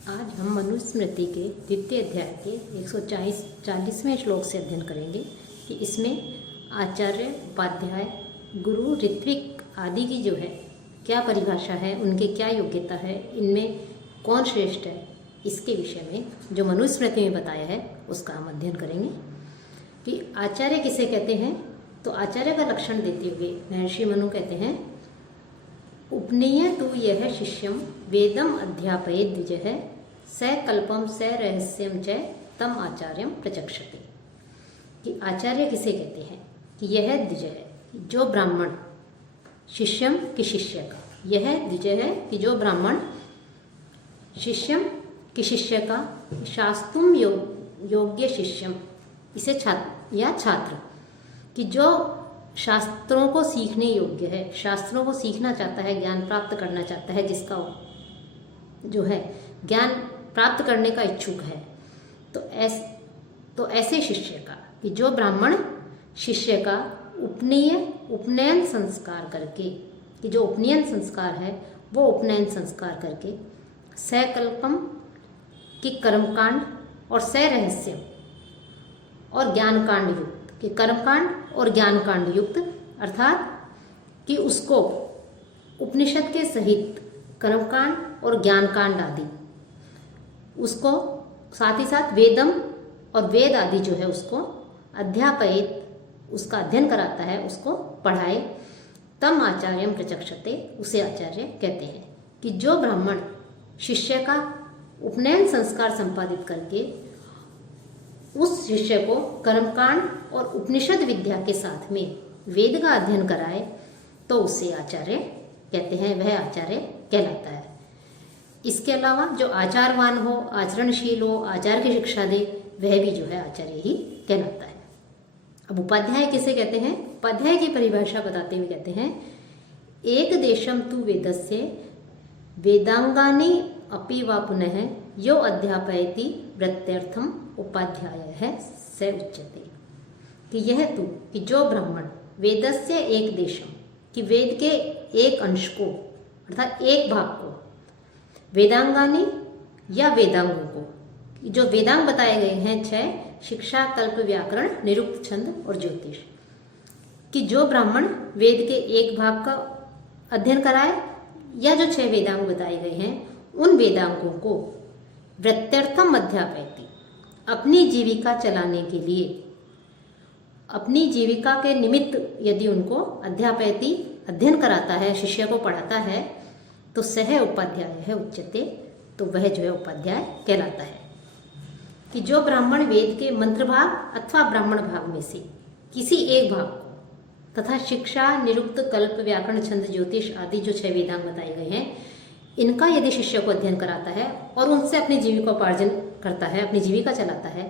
आज हम मनुस्मृति के द्वितीय अध्याय के 140वें श्लोक से अध्ययन करेंगे कि इसमें आचार्य, उपाध्याय, गुरु, ऋत्विक आदि की जो है क्या परिभाषा है, उनके क्या योग्यता है, इनमें कौन श्रेष्ठ है, इसके विषय में जो मनुस्मृति में बताया है उसका हम अध्ययन करेंगे कि आचार्य किसे कहते हैं। तो आचार्य का लक्षण देते हुए महर्षि मनु कहते हैं, उपनीय तु यह शिष्यम वेदम अध्यापयेद द्विजः स कल्पम स रहस्यम च तम आचार्यम प्रचक्षते। कि आचार्य किसे कहते हैं कि यह द्विज है जो ब्राह्मण, शिष्यम कि शिष्य का, यह द्विज है कि जो ब्राह्मण शिष्यम कि शिष्य का, शास्तुम योग्य शिष्यम इसे छात्र या छात्र कि जो शास्त्रों को सीखने योग्य है, शास्त्रों को सीखना चाहता है, ज्ञान प्राप्त करना चाहता है, जिसका जो है ज्ञान प्राप्त करने का इच्छुक है, तो ऐसे शिष्य का कि जो ब्राह्मण शिष्य का उपनयन संस्कार करके, कि जो उपनयन संस्कार है वो उपनयन संस्कार करके सकल्पम की कर्मकांड और रहस्य और ज्ञानकांड युक्त, कि कर्मकांड और ज्ञानकांड युक्त, अर्थात कि उसको उपनिषद के सहित कर्मकांड और ज्ञानकांड आदि, उसको साथ ही साथ वेदम और वेद आदि जो है उसको अध्यापयित, उसका अध्ययन कराता है, उसको पढ़ाए, तम आचार्यम प्रचक्षते, उसे आचार्य कहते हैं। कि जो ब्राह्मण शिष्य का उपनयन संस्कार संपादित करके उस शिष्य को कर्मकांड और उपनिषद विद्या के साथ में वेद का अध्ययन कराए तो उसे आचार्य कहते हैं, वह आचार्य कहलाता है। इसके अलावा जो आचारवान हो, आचरणशील हो, आचार की शिक्षा दे, वह भी जो है आचार्य ही कहलाता है। अब उपाध्याय किसे कहते हैं? उपाध्याय की परिभाषा बताते हुए कहते हैं, एक देशम तु वेदस्य वेदांगानि अपि वा पुनः यो अध्यापयति वृत्त्यर्थम उपाध्यायः स उच्यते। कि यह तू, कि जो ब्राह्मण वेदस्य एक देशम, कि वेद के एक अंश को अर्थात एक भाग को, वेदांगानी या वेदांगों को, जो वेदांग बताए गए हैं 6, शिक्षा, कल्प, व्याकरण, निरुक्त, छंद और ज्योतिष, कि जो ब्राह्मण वेद के एक भाग का अध्ययन कराए या जो 6 वेदांग बताए गए हैं उन वेदांगों को वृत्त्यर्थम अध्यापयति, अपनी जीविका चलाने के लिए, अपनी जीविका के निमित्त यदि उनको अध्यापयति अध्ययन कराता है, शिष्य को पढ़ाता है, तो सह उपाध्याय है उच्यते, तो वह जो है उपाध्याय कहलाता है। कि जो ब्राह्मण वेद के मंत्र भाग अथवा ब्राह्मण भाग में से किसी एक भाग को तथा शिक्षा, निरुक्त, कल्प, व्याकरण, छंद, ज्योतिष आदि जो 6 वेदांग बताए गए हैं, इनका यदि शिष्य को अध्ययन कराता है और उनसे अपनी जीविकोपार्जन करता है, अपनी जीविका चलाता है,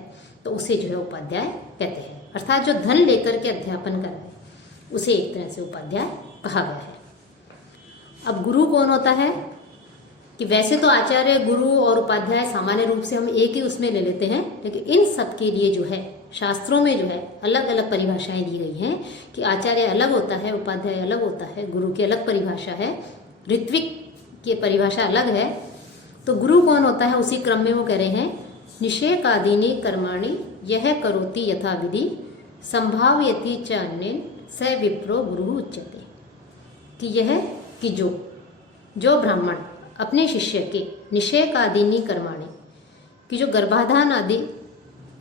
तो उसे जो है उपाध्याय कहते हैं। अर्थात जो धन लेकर के अध्यापन कराए उसे एक तरह से उपाध्याय कहा गया है। अब गुरु कौन होता है? कि वैसे तो आचार्य, गुरु और उपाध्याय सामान्य रूप से हम एक ही उसमें ले लेते हैं, लेकिन इन सब के लिए जो है शास्त्रों में जो है अलग अलग परिभाषाएं दी गई हैं कि आचार्य अलग होता है, उपाध्याय अलग होता है, गुरु की अलग परिभाषा है, ऋत्विक की परिभाषा अलग है। तो गुरु कौन होता है उसी क्रम में वो कह रहे हैं, निषेकादीनि कर्माणि यह करोति यथा विधि संभावयति च अन्येन स विप्रो गुरु उच्यते। कि यह कि जो ब्राह्मण अपने शिष्य के निषेकादीनि कर्माणि, कि जो गर्भाधान आदि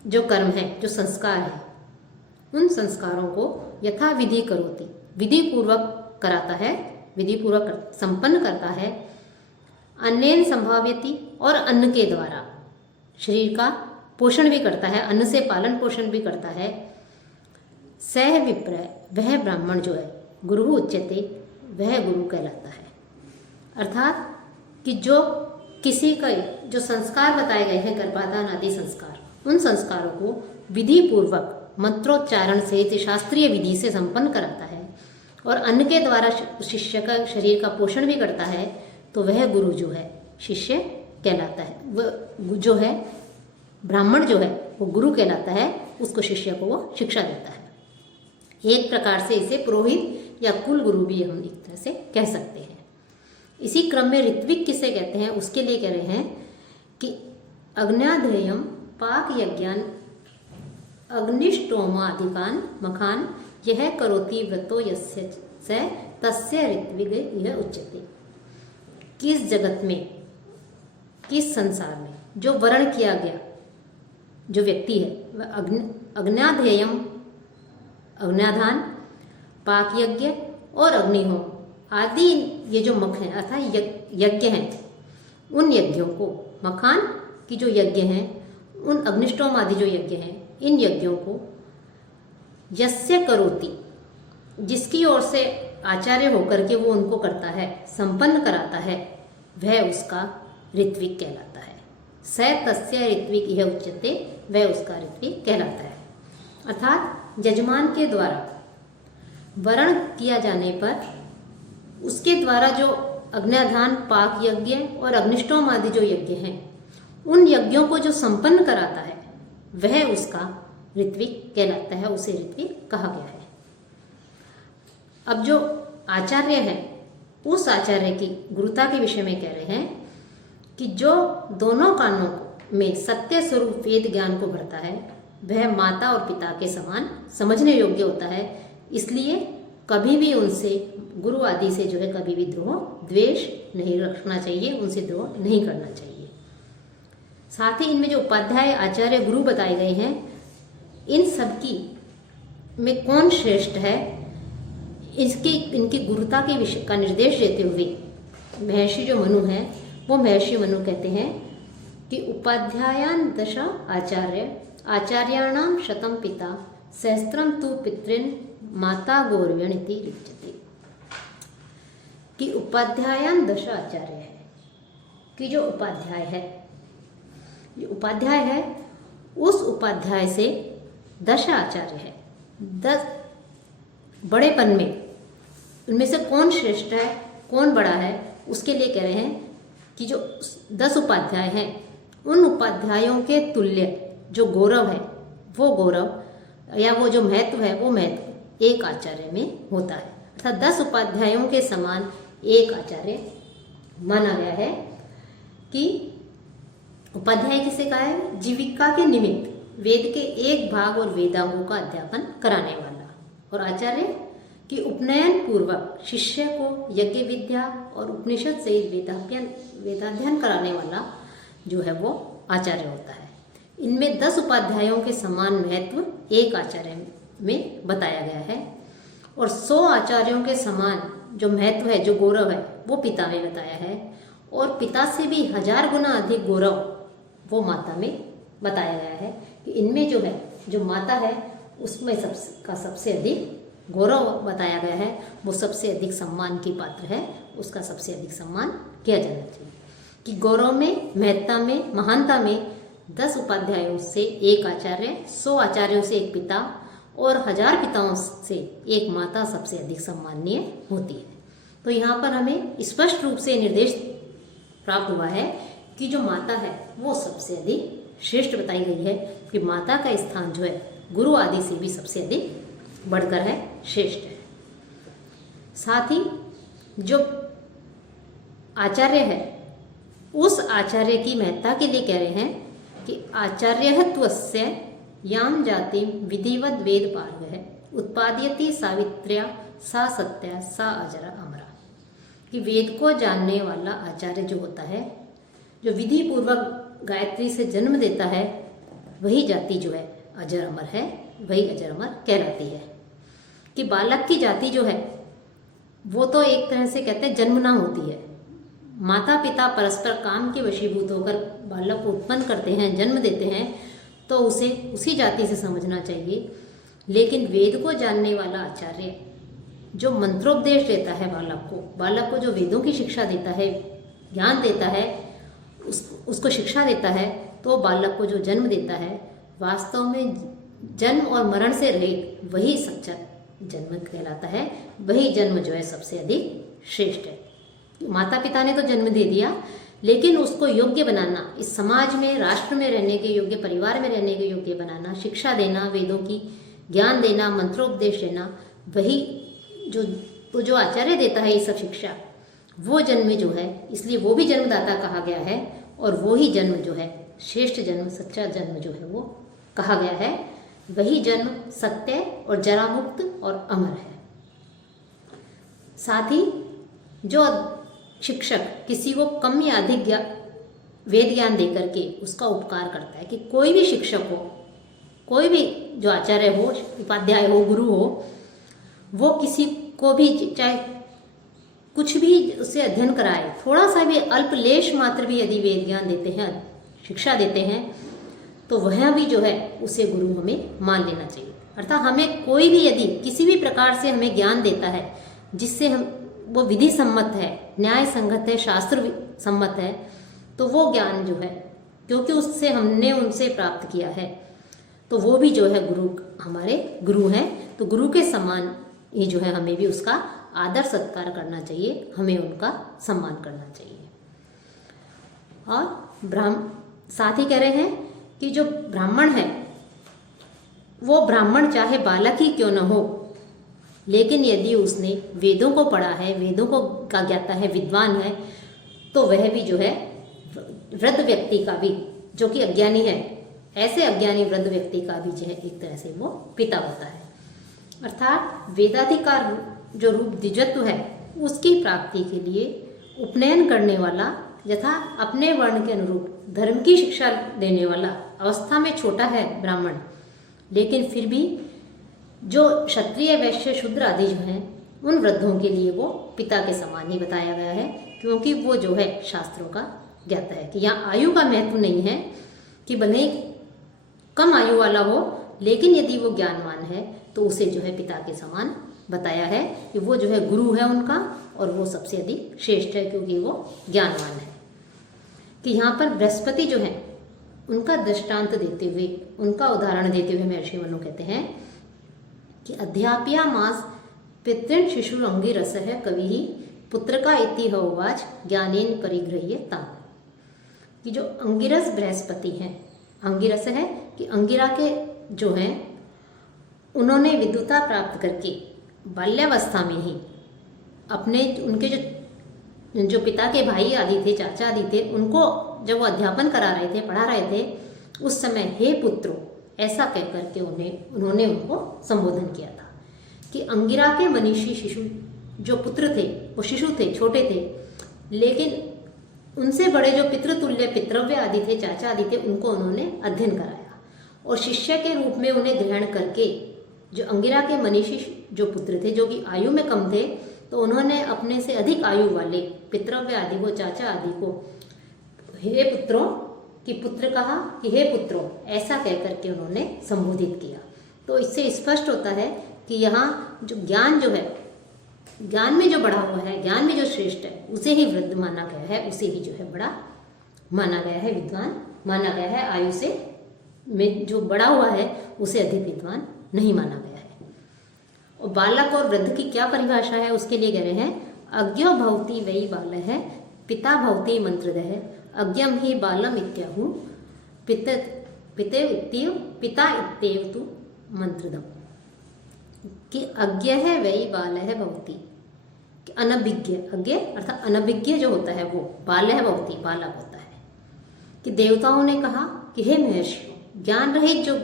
जो कर्म है, जो संस्कार है, उन संस्कारों को यथा विधि करोति, विधि पूर्वक कराता है, विधि पूर्वक संपन्न करता है, अन्येन संभाव्यति, और अन्न के द्वारा शरीर का पोषण भी करता है, अन्न से पालन पोषण भी करता है, सह विप्र, वह ब्राह्मण जो है गुरु उच्यते, वह गुरु कहलाता है। अर्थात कि जो किसी का जो संस्कार बताए गए हैं, गर्भाधान आदि संस्कार, उन संस्कारों को विधि पूर्वक मंत्रोच्चारण से शास्त्रीय विधि से संपन्न कराता है और अन्न के द्वारा शिष्य का शरीर का पोषण भी करता है, तो वह गुरु जो है शिष्य कहलाता है। वह जो है ब्राह्मण जो है वो गुरु कहलाता है, उसको शिष्य को वो शिक्षा देता है। एक प्रकार से इसे पुरोहित या कुल गुरु भी हम एक तरह से कह सकते हैं। इसी क्रम में ऋत्विक किसे कहते हैं उसके लिए कह रहे हैं कि अग्न्याध्ययम पाक यज्ञान अग्निष्टोमाधिकान मखान यह करोति व्रतो यस्य स तस्य ऋत्विग यह उच्यते। किस जगत में, किस संसार में जो वर्ण किया गया जो व्यक्ति है वह अग्न्याध्ययम अग्न्याधान, पाक यज्ञ और अग्निहोम आदि ये जो मख हैं अर्थात यज्ञ हैं, उन यज्ञों को, मखान की जो यज्ञ हैं, उन अग्निष्टोम आदि जो यज्ञ हैं, इन यज्ञों को यस्य करोति, जिसकी ओर से आचार्य होकर के वो उनको करता है, संपन्न कराता है, वह उसका ऋत्विक कहलाता है। स तस्य ऋत्विक यह उच्यते, वह उसका ऋत्विक कहलाता है। अर्थात यजमान के द्वारा वरण किया जाने पर उसके द्वारा जो अग्न्याधान, पाक यज्ञ और अग्निष्टोम आदि जो यज्ञ हैं, उन यज्ञों को जो संपन्न कराता है वह उसका ऋत्विक कहलाता है, उसे ऋत्विक कहा गया है। अब जो आचार्य है उस आचार्य की गुरुता के विषय में कह रहे हैं कि जो दोनों कानों में सत्य स्वरूप वेद ज्ञान को भरता है वह माता और पिता के समान समझने योग्य होता है। इसलिए कभी भी उनसे, गुरु आदि से जो है कभी भी द्रोह द्वेष नहीं रखना चाहिए, उनसे द्रोह नहीं करना चाहिए। साथ ही इनमें जो उपाध्याय, आचार्य, गुरु बताए गए हैं, इन सबकी में कौन श्रेष्ठ है इनकी गुरुता के विषय का निर्देश देते हुए महर्षि जो मनु है वो महर्षि मनु कहते हैं कि उपाध्यायान दश आचार्य आचार्याणाम शतम पिता सहस्त्रम तु पितृन माता गौरव्यन इति लिख्यते। कि उपाध्यायान दश आचार्य है, कि जो उपाध्याय है, ये उपाध्याय है, उस उपाध्याय से 10 आचार्य है। 10 बड़ेपन में उनमें से कौन श्रेष्ठ है, कौन बड़ा है, उसके लिए कह रहे हैं कि जो 10 उपाध्याय हैं उन उपाध्यायों के तुल्य जो गौरव है, वो गौरव या वो जो महत्व है वो महत्व एक आचार्य में होता है। अर्थात 10 उपाध्यायों के समान एक आचार्य माना गया है। कि उपाध्याय किसे कहा है? जीविका के निमित्त वेद के एक भाग और वेदांगों का अध्यापन कराने वाला। और आचार्य कि उपनयन पूर्वक शिष्य को यज्ञ विद्या और उपनिषद से वेदाध्ययन कराने वाला जो है वो आचार्य होता है। इनमें 10 उपाध्यायों के समान महत्व एक आचार्य में बताया गया है। और 100 आचार्यों के समान जो महत्व है, जो गौरव है, वो पिता में बताया है। और पिता से भी 1000 गुना अधिक गौरव वो माता में बताया गया है। कि इनमें जो है, जो माता है उसमें सबसे अधिक गौरव बताया गया है, वो सबसे अधिक सम्मान की पात्र है, उसका सबसे अधिक सम्मान किया जाना चाहिए। कि गौरव में, महत्ता में, महानता में 10 उपाध्यायों से एक आचार्य, 100 आचार्यों से एक पिता और 1000 पिताओं से एक माता सबसे अधिक सम्माननीय होती है। तो यहाँ पर हमें स्पष्ट रूप से निर्देश प्राप्त हुआ है कि जो माता है वो सबसे अधिक श्रेष्ठ बताई गई है। कि माता का स्थान जो है गुरु आदि से भी सबसे अधिक बढ़कर है, श्रेष्ठ है। साथ ही जो आचार्य है उस आचार्य की महत्ता के लिए कह रहे हैं कि आचार्यत्वस्य याम जाति विधिवत वेद पारगः उत्पादयति सावित्र्या सा सत्या सा अजरा अमरा। कि वेद को जानने वाला आचार्य जो होता है, जो विधि पूर्वक गायत्री से जन्म देता है, वही जाति जो है अजर अमर है, वही अजर अमर कहलाती है। कि बालक की जाति जो है वो तो एक तरह से कहते हैं जन्मना होती है। माता पिता परस्पर काम के वशीभूत होकर बालक को उत्पन्न करते हैं, जन्म देते हैं, तो उसे उसी जाति से समझना चाहिए। लेकिन वेद को जानने वाला आचार्य जो मंत्रोपदेश देता है बालक को जो वेदों की शिक्षा देता है, ज्ञान देता है, उसको शिक्षा देता है, तो बालक को जो जन्म देता है वास्तव में जन्म और मरण से रहित वही सच्चा जन्म कहलाता है। वही जन्म जो है सबसे अधिक श्रेष्ठ है। माता पिता ने तो जन्म दे दिया, लेकिन उसको योग्य बनाना, इस समाज में, राष्ट्र में रहने के योग्य, परिवार में रहने के योग्य बनाना, शिक्षा देना, वेदों की ज्ञान देना, मंत्रोपदेश देना, वही जो आचार्य देता है ये सब शिक्षा, वो जन्म जो है, इसलिए वो भी जन्मदाता कहा गया है। और वो ही जन्म जो है श्रेष्ठ जन्म, सच्चा जन्म जो है वो कहा गया है। वही जन्म सत्य और जरा मुक्त और अमर है। साथ ही जो शिक्षक किसी को कम या अधिक वेद ज्ञान दे करके उसका उपकार करता है, कि कोई भी शिक्षक हो, कोई भी जो आचार्य हो, उपाध्याय हो, गुरु हो, वो किसी को भी चाहे कुछ भी उससे अध्ययन कराए, थोड़ा सा भी अल्पलेश मात्र भी यदि वेद ज्ञान देते हैं, शिक्षा देते हैं, तो वह भी जो है उसे गुरु हमें मान लेना चाहिए। अर्थात हमें कोई भी यदि किसी भी प्रकार से हमें ज्ञान देता है जिससे हम वो विधि सम्मत है, न्याय संगत है, शास्त्र सम्मत है, तो वो ज्ञान जो है क्योंकि उससे हमने उनसे प्राप्त किया है, तो वो भी जो है गुरु हमारे गुरु हैं। तो गुरु के समान ही जो है हमें भी उसका आदर सत्कार करना चाहिए, हमें उनका सम्मान करना चाहिए। और साथ ही कह रहे हैं कि जो ब्राह्मण है वो ब्राह्मण चाहे बालक ही क्यों न हो, लेकिन यदि उसने वेदों को पढ़ा है, वेदों को का ज्ञाता है, विद्वान है, तो वह भी जो है वृद्ध व्यक्ति का भी, जो कि अज्ञानी है, ऐसे अज्ञानी वृद्ध व्यक्ति का भी जो है एक तरह से वो पिता होता है। अर्थात वेदाधिकार जो रूप द्विजत्व है उसकी प्राप्ति के लिए उपनयन करने वाला यथा अपने वर्ण के अनुरूप धर्म की शिक्षा देने वाला अवस्था में छोटा है ब्राह्मण, लेकिन फिर भी जो क्षत्रिय, वैश्य, शूद्र आदि जो हैं उन वृद्धों के लिए वो पिता के समान ही बताया गया है, क्योंकि वो जो है शास्त्रों का ज्ञाता है। कि यहाँ आयु का महत्व नहीं है कि भले ही कम आयु वाला हो, लेकिन यदि वो ज्ञानवान है तो उसे जो है पिता के समान बताया है कि वो जो है गुरु है उनका, और वो सबसे अधिक श्रेष्ठ है क्योंकि वो ज्ञानवान है। कि यहाँ पर बृहस्पति जो है उनका दृष्टांत देते हुए, उनका उदाहरण देते हुए महर्षि मनु कहते हैं कि अध्याप्या मास पितृ शिशु अंगिरस है कवि ही पुत्र का इति होवाच ज्ञानेन परिगृह्य ता। कि जो अंगिरस बृहस्पति हैं, अंगिरस है कि अंगिरा के जो हैं उन्होंने विद्वता प्राप्त करके बाल्यावस्था में ही अपने उनके जो पिता के भाई आदि थे, चाचा आदि थे, उनको जब वो अध्यापन करा रहे थे, पढ़ा रहे थे, उस समय हे पुत्रो ऐसा कह करके उन्होंने उनको संबोधन किया था। कि अंगिरा के मनीषी शिशु जो पुत्र थे वो शिशु थे, छोटे थे, लेकिन उनसे बड़े जो पितृतुल्य पितृव्य आदि थे, चाचा आदि थे, उनको उन्होंने अध्ययन कराया और शिष्य के रूप में उन्हें ग्रहण करके जो अंगिरा के मनीषी जो पुत्र थे, जो कि आयु में कम थे, तो उन्होंने अपने से अधिक आयु वाले पितृव्य आदि को, चाचा आदि को हे पुत्रों कि पुत्र कहा कि हे पुत्रों ऐसा कह करके उन्होंने संबोधित किया। तो इससे स्पष्ट होता है कि यहाँ जो ज्ञान जो है, ज्ञान में जो बड़ा हुआ है, ज्ञान में जो श्रेष्ठ है, उसे ही वृद्ध माना गया है, उसे ही जो है बड़ा माना गया है, विद्वान माना गया है। आयु से में जो बड़ा हुआ है उसे अधिक विद्वान नहीं माना गया है। और बालक और वृद्ध की क्या परिभाषा है उसके लिए कह रहे हैं अज्ञो भवति वै बाल है पिता भवति मंत्रदः अज्ञम ही बालम इत्याहु पिता इत्येव तु मंत्रदम। कि अज्ञ है वही बाल है भवति, अनभिज्ञ, अज्ञ अर्थात अनभिज्ञ जो होता है वो बाल है भवति, बालक होता है। कि देवताओं ने कहा कि हे महर्षि, ज्ञान रहित जो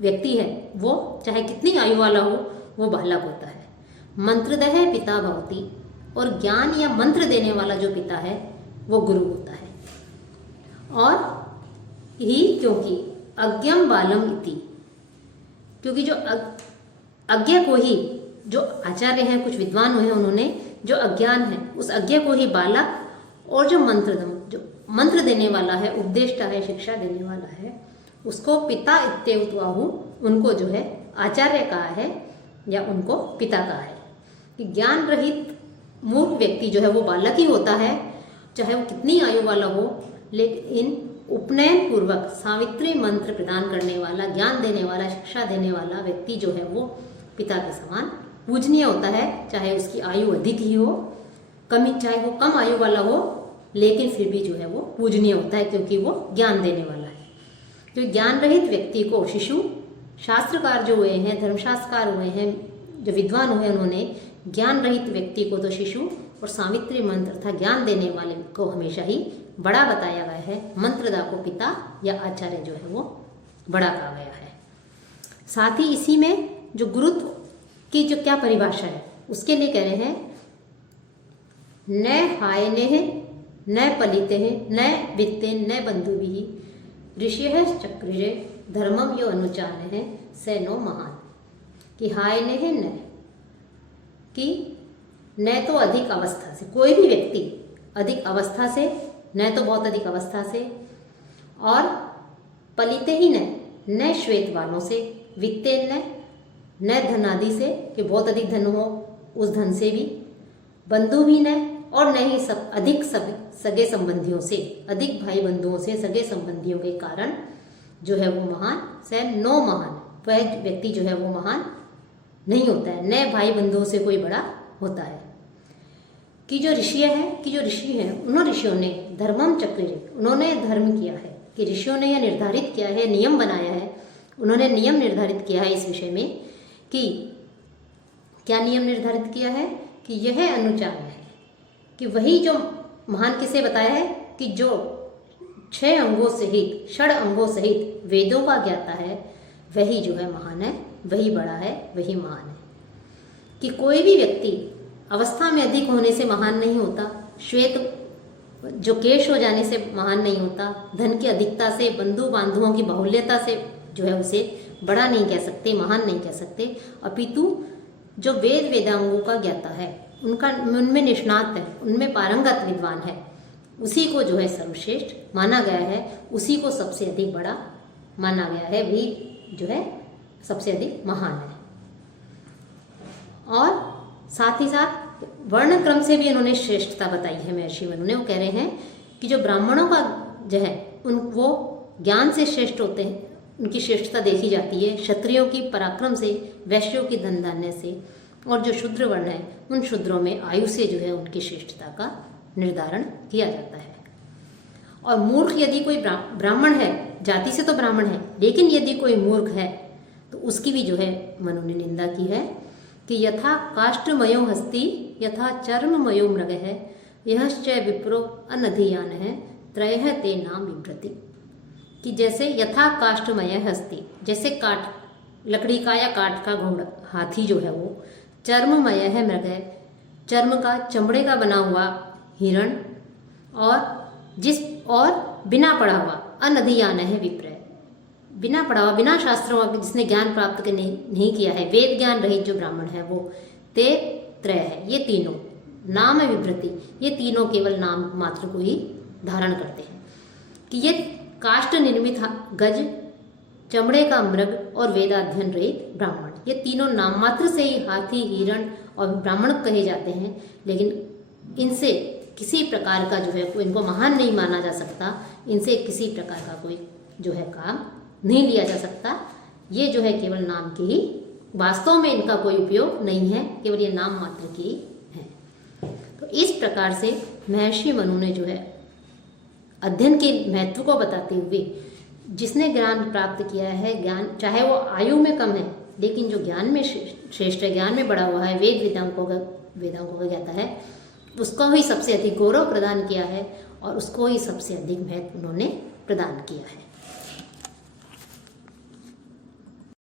व्यक्ति है वो चाहे कितनी आयु वाला हो वो बालक होता है। मंत्रदः पिता भवति, और ज्ञान या मंत्र देने वाला जो पिता है वो गुरु होता है। और ही क्योंकि अज्ञम बालम इति, क्योंकि जो अज्ञ को ही, जो आचार्य हैं, कुछ विद्वान हुए हैं, उन्होंने जो अज्ञान है उस अज्ञ को ही बालक, और जो मंत्र देने वाला है, उपदेष्टा है, शिक्षा देने वाला है, उसको पिता इत्येव तु आहु, उनको जो है आचार्य कहा है या उनको पिता कहा है। कि ज्ञान रहित मूर्ख व्यक्ति जो है वो बालक ही होता है, चाहे वो कितनी आयु वाला हो, लेकिन उपनयन पूर्वक सावित्री मंत्र प्रदान करने वाला, ज्ञान देने वाला, शिक्षा देने वाला व्यक्ति जो है वो पिता के समान पूजनीय होता है। चाहे उसकी आयु अधिक ही हो, चाहे वो कम आयु वाला हो, लेकिन फिर भी जो है वो पूजनीय होता है क्योंकि वो ज्ञान देने वाला है। जो ज्ञान रहित व्यक्ति को शिशु, शास्त्रकार जो हुए हैं, धर्मशास्त्रकार हुए हैं, जो विद्वान हुए, उन्होंने ज्ञान रहित व्यक्ति को तो शिशु और सावित्री मंत्र तथा ज्ञान देने वाले को हमेशा ही बड़ा बताया गया है। मंत्रदा को पिता या आचार्य जो है वो बड़ा कहा गया है। साथ ही इसी में जो गुरुत्व की जो क्या परिभाषा है उसके लिए कह रहे हैं, न हायने न पलिते न वित्ते न बंधुभिः ऋषिः चक्रिरे धर्मम यो अनुचान है स नो महान। कि हायने है न, कि न तो अधिक अवस्था से, कोई भी व्यक्ति अधिक अवस्था से, न तो बहुत अधिक अवस्था से, और पलिते ही न श्वेत बालों से, वित्ते न धन आदि से कि बहुत अधिक धन हो उस धन से भी, बंधु भी न, और न ही सब अधिक सगे संबंधियों से, अधिक भाई बंधुओं से, सगे संबंधियों के कारण जो है वो महान, स नो महान, वह व्यक्ति जो है वो महान नहीं होता है। न भाई बंधुओं से कोई बड़ा होता है। कि जो ऋषि हैं उन ऋषियों ने धर्मम चक्रिरे, उन्होंने धर्म किया है, कि ऋषियों ने यह निर्धारित किया है, नियम बनाया है, उन्होंने नियम निर्धारित किया है इस विषय में। कि क्या नियम निर्धारित किया है? कि यह अनुचार है, कि वही जो महान किसे बताया है, कि जो 6 अंगों सहित, 6 अंगों सहित वेदों का ज्ञाता है, वही जो है महान है, वही बड़ा है, वही महान है। कि कोई भी व्यक्ति अवस्था में अधिक होने से महान नहीं होता, श्वेत जो केश हो जाने से महान नहीं होता, धन की अधिकता से, बंधु बांधुओं की बाहुल्यता से जो है उसे बड़ा नहीं कह सकते, महान नहीं कह सकते। अपितु जो वेद वेदांगों का ज्ञाता है, उनमें निष्णात है, उनमें पारंगत विद्वान है, उसी को जो है सर्वश्रेष्ठ माना गया है, उसी को सबसे अधिक बड़ा माना गया है, वही जो है सबसे अधिक महान है। और साथ ही साथ वर्ण क्रम से भी इन्होंने श्रेष्ठता बताई है महर्षि मनु ने। वो कह रहे हैं कि जो ब्राह्मणों का जो है वो ज्ञान से श्रेष्ठ होते हैं, उनकी श्रेष्ठता देखी जाती है, क्षत्रियों की पराक्रम से, वैश्यों की धन धान्य से, और जो शूद्र वर्ण है उन शूद्रों में आयु से जो है उनकी श्रेष्ठता का निर्धारण किया जाता है। और मूर्ख यदि कोई ब्राह्मण है, जाति से तो ब्राह्मण है, लेकिन यदि कोई मूर्ख है तो उसकी भी जो है मनु ने निंदा की है। कि यथा काष्ठमयो हस्ति यथा चर्ममयो मृग है यश्च विप्रो अनधियान है त्रयः ते नाम बिभ्रति। कि जैसे यथा काष्ठमय हस्ति, जैसे काठ, लकड़ी का या काठ का घोड़ा हाथी जो है वो, चर्ममय है मृग है, चर्म का चमड़े का बना हुआ हिरण, और बिना पढ़ा हुआ अनधियान है विप्र, बिना पढ़ा हुआ, बिना शास्त्रों का जिसने ज्ञान प्राप्त नहीं किया है, वेद ज्ञान रहित जो ब्राह्मण है वो, ते त्रय है, ये तीनों नाम है विभ्रति, ये तीनों केवल नाम मात्र को ही धारण करते हैं। कि ये काष्ठ निर्मित गज, चमड़े का मृग और वेदाध्ययन रहित ब्राह्मण, ये तीनों नाम मात्र से ही हाथी, हिरण और ब्राह्मण कहे जाते हैं, लेकिन इनसे किसी प्रकार का जो है कोई, इनको महान नहीं माना जा सकता, इनसे किसी प्रकार का कोई जो है काम नहीं लिया जा सकता। ये जो है केवल नाम के ही, वास्तव में इनका कोई उपयोग नहीं है, केवल ये नाम मात्र की है। तो इस प्रकार से महर्षि मनु ने जो है अध्ययन के महत्व को बताते हुए, जिसने ज्ञान प्राप्त किया है, ज्ञान चाहे वो आयु में कम है, लेकिन जो ज्ञान में श्रेष्ठ है, ज्ञान में बड़ा हुआ है, वेदांगों का ज्ञाता है, उसको ही सबसे अधिक गौरव प्रदान किया है और उसको ही सबसे अधिक महत्व उन्होंने प्रदान किया है।